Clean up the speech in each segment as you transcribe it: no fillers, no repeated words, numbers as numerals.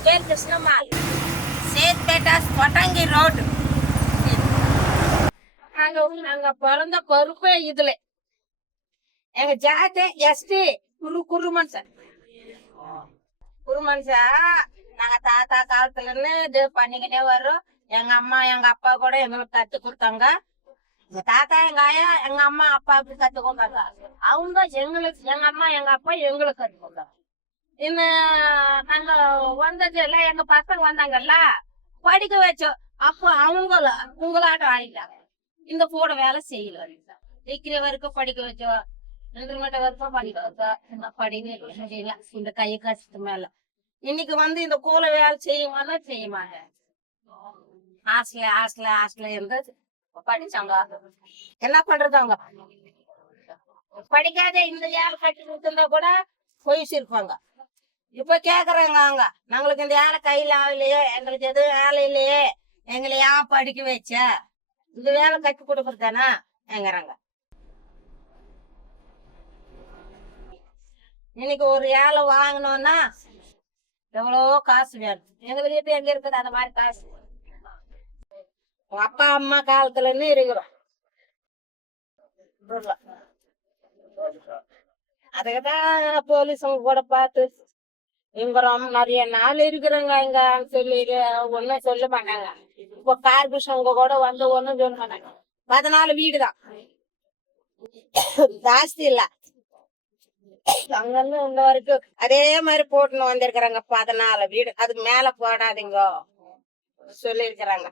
என் பேர் கிருஷ்ணம்மாள். சேத்பேட்டா கொட்டங்கி ரோடு. நாங்க பிறந்த பொறுப்பே இதுல. எங்க ஜாதி எஸ்டி குருமன் சார். குருமன் சார் நாங்க தாத்தா காலத்துல இருந்து இது பண்ணிக்கிட்டே வர்றோம். எங்க அம்மா எங்க அப்பா கூட எங்களுக்கு கத்து கொடுத்தாங்க. எங்க தாத்தா எங்க ஆயா எங்க அம்மா அப்பா அப்படி கத்து கொடுத்தாங்க. அவங்க எங்களுக்கு எங்க அம்மா எங்க அப்பா எங்களுக்கு கத்து கொடுத்தாங்க. நாங்க வந்தது எல்லாம் எங்க பசங்க வந்தாங்கல்ல படிக்க வச்சோம். அப்போ உங்களாட்டம் ஆயிட்டாங்க. இந்த கூட வேலை செய்யல. டிகிரி வரைக்கும் படிக்க வச்சோம். 2 வருஷம் படிக்க வச்சோம். படிக்கல இந்த கை கஷ்டத்து மேல. இன்னைக்கு இந்த கூல வேலை செய்யுமானா செய்யுமாங்க. ஹாஸ்டல்ல இருந்து படிச்சாங்க. என்ன பண்றது அவங்க படிக்காத இந்த வேலை கட்டி கொடுத்திருந்தா கூட போயிச்சிருப்பாங்க. இப்ப கேக்குறாங்க அவங்க, நாங்களுக்கு இந்த வேலை கையில ஆகலையே, எங்களுக்கு எதுவும் வேலை இல்லையே, எங்களை ஏன் படிக்க வச்ச, இந்த வேலை கட்டி கொடுக்கறதானா எங்கிறாங்க. இன்னைக்கு ஒரு வேலை வாங்கணும்னா எவ்வளவோ காசு வேணும். எங்களுக்கு இப்ப எங்க இருக்குது அந்த மாதிரி காசு? அப்பா அம்மா காலத்துல இருந்து இருக்கிறோம். அதுக்குதான் போலீஸுங்க கூட பார்த்து இவரம் நிறைய நாள் இருக்கிறாங்க இங்க சொல்லி ஒன்னும் சொல்ல மாட்டாங்க. இப்ப கார்பரேஷன் கூட ஒன்னும் சொல்ல மாட்டாங்க. 14 வீடுதான், ஜாஸ்தி இல்ல. அங்கிருந்து இந்த வரைக்கும் அதே மாதிரி போட்டுன்னு வந்திருக்கிறாங்க. 14 வீடு. அதுக்கு மேல போடாதீங்க சொல்லி இருக்கிறாங்க.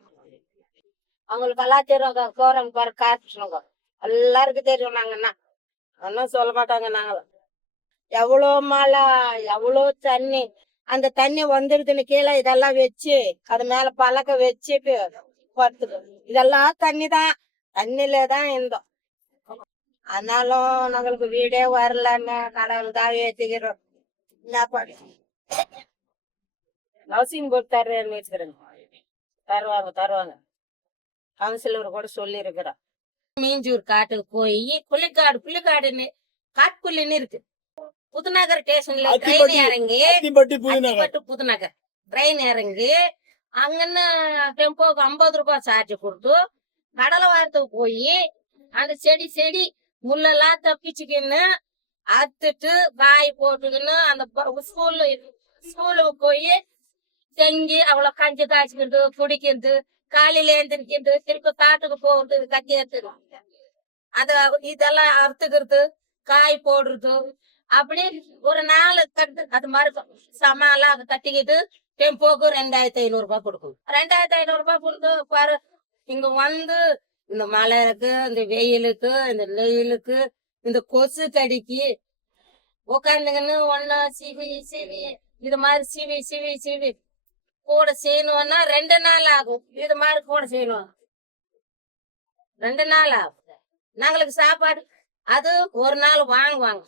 அவங்களுக்கு எல்லாம் தெரியும். கோரம் பாரு கார்பரேஷனுங்க எல்லாருக்கும் தெரியும். நாங்கன்னா ஒன்னும் சொல்ல மாட்டாங்க. நாங்களும் எவ்வளோ மழை எவ்வளோ தண்ணி, அந்த தண்ணி வந்துடுதுன்னு கீழே இதெல்லாம் வச்சு அது மேல பழக்க வச்சுட்டு படுத்துக்கு. இதெல்லாம் தண்ணி தான், தண்ணியிலதான் இருந்தோம். ஆனாலும் நம்மளுக்கு வீடே வரலன்னு கடவுள் தான் ஏத்துக்கிறோம். என்ன பண்ண ஹவுசிங் போர்டு தருவாங்க. கவுன்சிலர் கூட சொல்லி இருக்கிறோம். மீஞ்சூர் காட்டுக்கு போய் புள்ளிக்காடுன்னு காட்டுக்குள்ளின்னு இருக்கு. புதுநகர் ஸ்டேஷன்ல ட்ரெயின் இறங்கி புதுநகர் ட்ரெயின் இறங்கி அங்கன்னு டெம்போக்கு 50 ரூபாய் சார்ஜ் கொடுத்து கடலை வாரத்துக்கு போய் அந்த செடி முள்ளெல்லாம் தப்பிச்சுக்கின்னு அத்துட்டு காய் போட்டுக்கின்னு அந்த ஸ்கூலுக்கு போய் செஞ்சு அவ்வளவு கஞ்சி காய்ச்சிக்கிறது குடிக்கிறது, காலையில எழுந்திருக்கிறது, திருப்பி காட்டுக்கு போகுது, கத்தி ஏத்துது, இதெல்லாம் அறுத்துக்கிறது, காய் போடுறது. அப்படி ஒரு 4 கட்டு அது மாதிரி சமாலாம் அதை கட்டிக்கிட்டு டெம்போக்கு 2500 ரூபாய் கொடுக்கும். 2500 ரூபாய் கொடுத்து பாரு. இங்க இந்த மழைக்கு, இந்த வெயிலுக்கு, இந்த நெயிலுக்கு, இந்த கொசு கடிக்கு உக்காந்துங்கன்னு ஒன்னா சிவி இது மாதிரி சிவி கூட செய்யணும்னா 2 நாள் ஆகும். இது மாதிரி கூட செய்யணும் 2 நாள் ஆகும். நாங்களுக்கு சாப்பாடு அது ஒரு நாள் வாங்குவாங்க.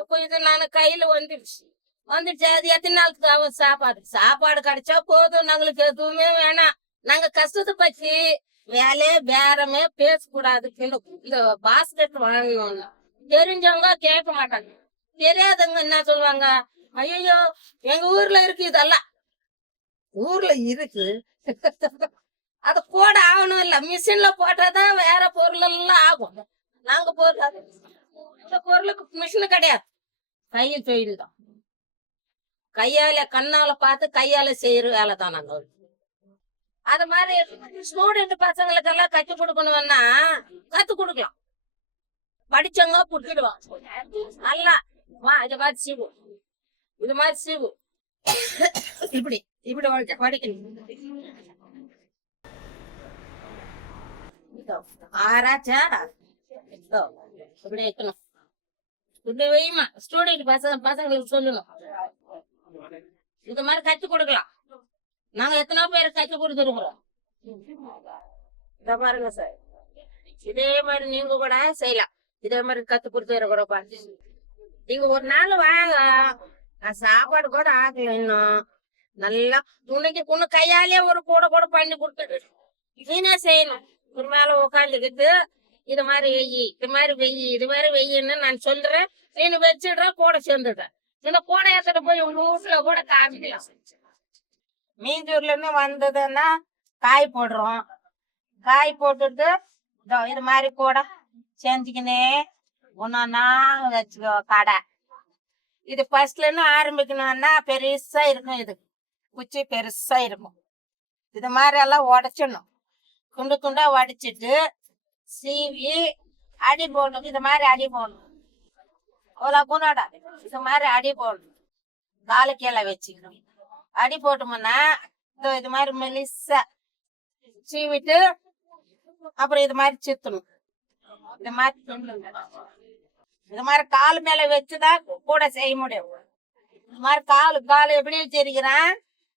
இப்போ இது நான் கையில வந்துடுச்சு. அது எத்தனை நாளுக்கு ஆகும்? சாப்பாடு கிடைச்சா போதும். நாங்களுக்கு எதுவுமே வேணாம். நாங்க கஷ்டத்தை பத்தி வேலையே பேரமே பேசக்கூடாது. இந்த பாஸ்கெட் வாங்கணும்னு தெரிஞ்சவங்க கேட்க மாட்டாங்க. தெரியாதவங்க என்ன சொல்லுவாங்க, ஐயோ எங்க ஊர்ல இருக்கு, இதெல்லாம் ஊர்ல இருக்கு அது போட ஆகணும். இல்ல மிஷின்ல போட்டாதான் வேற பொருள் எல்லாம் ஆகும். நாங்க பொருள் இந்த பொருளுக்கு மிஷின் கிடையாது. கையில் தொழில் தான். கையால கண்ணால பார்த்து கையால செய்யற வேலை தான். நாங்க அது மாதிரி ஸ்டூடெண்ட் பசங்களுக்கு எல்லாம் கத்து கொடுக்கணும்னா கத்து கொடுக்கலாம். படிச்சவங்க புடிச்சிடுவான். நல்லா இது மாதிரி சீவு, இது மாதிரி சீவு இப்படி படிக்கணும். ஆராய்ச்சா இப்படி வைக்கணும். இப்படி வைமா ஸ்டூடெண்ட் பசங்களுக்கு சொல்லணும். இது மாதிரி கத்து கொடுக்கலாம். நாங்க எத்தனை பேருக்கு கத்து கொடுத்துருக்குறோம். இத பாருங்க சார், இதே மாதிரி நீங்க கூட செய்யலாம். இதே மாதிரி கத்து கொடுத்துருக்குறோம். நீங்க ஒரு நாள் வாங்க, நான் சாப்பாடு கூட ஆக்கல இன்னும். நல்லா துணைக்கு கையாலே ஒரு கூட பண்ணி கொடுத்துட்டு நீனா செய்யணும். ஒரு மேல உட்காந்துக்கிட்டு இது மாதிரி வெயி, இது மாதிரி வெயின்னு நான் சொல்றேன். நீ வச்சிடுற கூட சேர்ந்துடுறேன். இந்த கூட ஏத்துட்டு போய் உங்க வீட்டுல கூட காமிக்கலாம். மீஞ்சூர்ல இருந்து வந்ததுன்னா காய் போடுறோம். காய் போட்டுட்டு இது மாதிரி கூட செஞ்சுக்கினே ஒன்னா வச்சுக்கோ கடை. இது ஃபர்ஸ்ட்ல இருந்து ஆரம்பிக்கணும்னா பெருசா இருக்கும். இது குச்சி பெருசா இருக்கும். இது மாதிரி எல்லாம் உடைச்சிடணும். துண்டு துண்டா உடைச்சிட்டு சீவி அடி போடணும். இது மாதிரி அடி போடணும். அவ்வளோ குணாடா இது மாதிரி அடி போடணும். காலு கீழே வச்சுக்கணும். அடி போட்டோம்னா இது மாதிரி மெலிசா சீவிட்டு அப்புறம் இது மாதிரி சித்தணும். இது மாதிரி இது மாதிரி கால் மேல வச்சுதான் கூட செய்ய முடியும். இது மாதிரி கால் எப்படி வச்சிருக்கிறேன்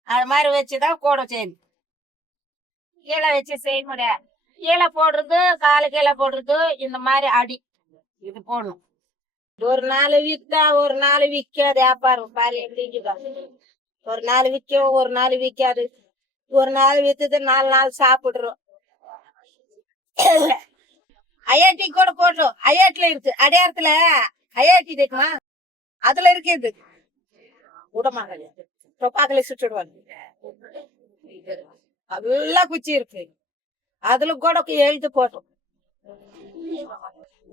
அது மாதிரி வச்சுதான் கூட செய்யணும். கீழே வச்சு செய்ய முடியாது. கீழே போடுறது காலு கீழே போடுறது இந்த மாதிரி அடி இது போடணும். ஒரு நாள் வித்தா ஒரு நாள் விற்காது. வியாபாரம் பால் ஒரு நாள் விற்கும் ஒரு நாள் விற்காது. ஒரு நாள் வித்துட்டு 4 நாள் சாப்பிடுறோம். ஐஐடி கூட போட்டோம். ஐஐடில இருக்கு அடையாளத்துல ஐஐடி இருக்குமா அதுல இருக்குது உடமாக தொப்பாக்களை சுட்டுடுவாங்க. அதெல்லாம் குச்சி இருக்கு. அதுல கூட எழுத்து போட்டோம்.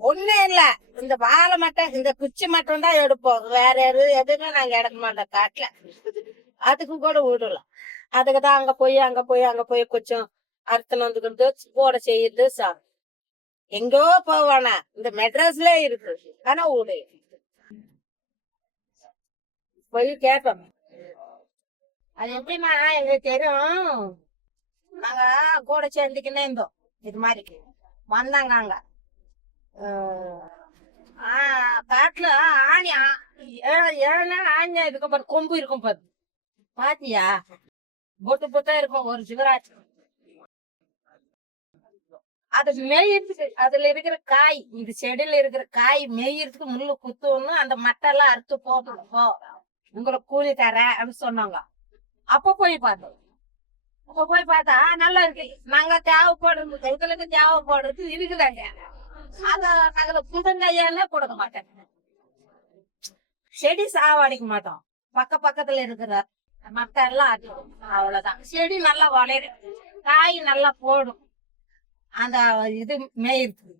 ஒண்ணு இல்ல இந்த வாழை மட்டும் இந்த குச்சி மட்டும் தான் எடுப்போம். வேற எதுவுமே நாங்க எடுக்க மாட்டோம் காட்டுல. அதுக்கு கூட விடலாம். அதுக்குதான் அங்க போய் கொஞ்சம் அர்த்தம் வந்துக்கிறது போட செய்யுது சார். எங்கோ போவானா இந்த மெட்ராஸ்ல இருக்கு. ஆனா ஊடு போய் கேட்போம். அது எப்படின்னா எங்களுக்கு தெரியும். நாங்க கூட சேர்ந்துக்கினே இருந்தோம். இது மாதிரி வந்தாங்க அங்க காட்டுல ஆணி 7 நாள் ஆணியா இருக்கும் பாரு. கொம்பு இருக்கும் பாரு. பாத்தியா பொட்டா இருக்கும் ஒரு சிவராஜ். அது மேயிறதுக்கு அதுல இருக்கிற காய் இந்த செடியில இருக்கிற காய் மேயிறதுக்கு முள்ளு குத்துன்னு அந்த மட்டெல்லாம் அறுத்து போட்டுருப்போ உங்களுக்கு கூலி தர அப்படின்னு சொன்னாங்க. அப்ப போய் பார்த்தோம். அப்ப போய் பார்த்தா நல்லா இருக்கு. நாங்க தேவைப்படுறது எங்களுக்கு தேவைப்படுறது இருக்குதாங்க. அதுல புதங்கையெல்லாம் கொடுக்க மாட்டேன். செடி சாவடிக்க மாட்டோம். பக்கத்துல இருக்கிற மட்டை எல்லாம் அடிக்கும். அவ்வளவுதான். செடி நல்லா வளரும். காய் நல்லா போடும். அந்த இது மேயிருக்கு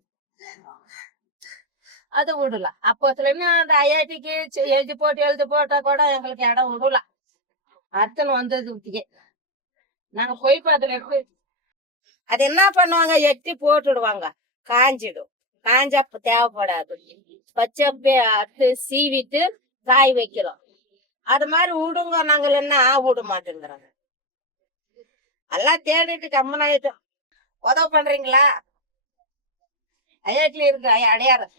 அது விடலாம். அப்போத்துல இருந்து அந்த ஐஐடிக்கு எழுதி போட்டா கூட எங்களுக்கு இடம் விடலாம். அர்த்தம் வந்தது நாங்க போய் பார்த்து அது என்ன பண்ணுவாங்க எட்டி போட்டுடுவாங்க. காஞ்சிடும். காஞ்சா தேவைப்படாது. பச்சை அறுத்து சீவிட்டு காய் வைக்கிறோம். அது மாதிரி விடுங்க. நாங்கள் என்ன விட மாட்டேங்கிறோங்க. எல்லாம் தேடிட்டு கம்மனாயிட்டோம். உதவி பண்றீங்களா? ஐஐடில இருக்கு அடையாளம்.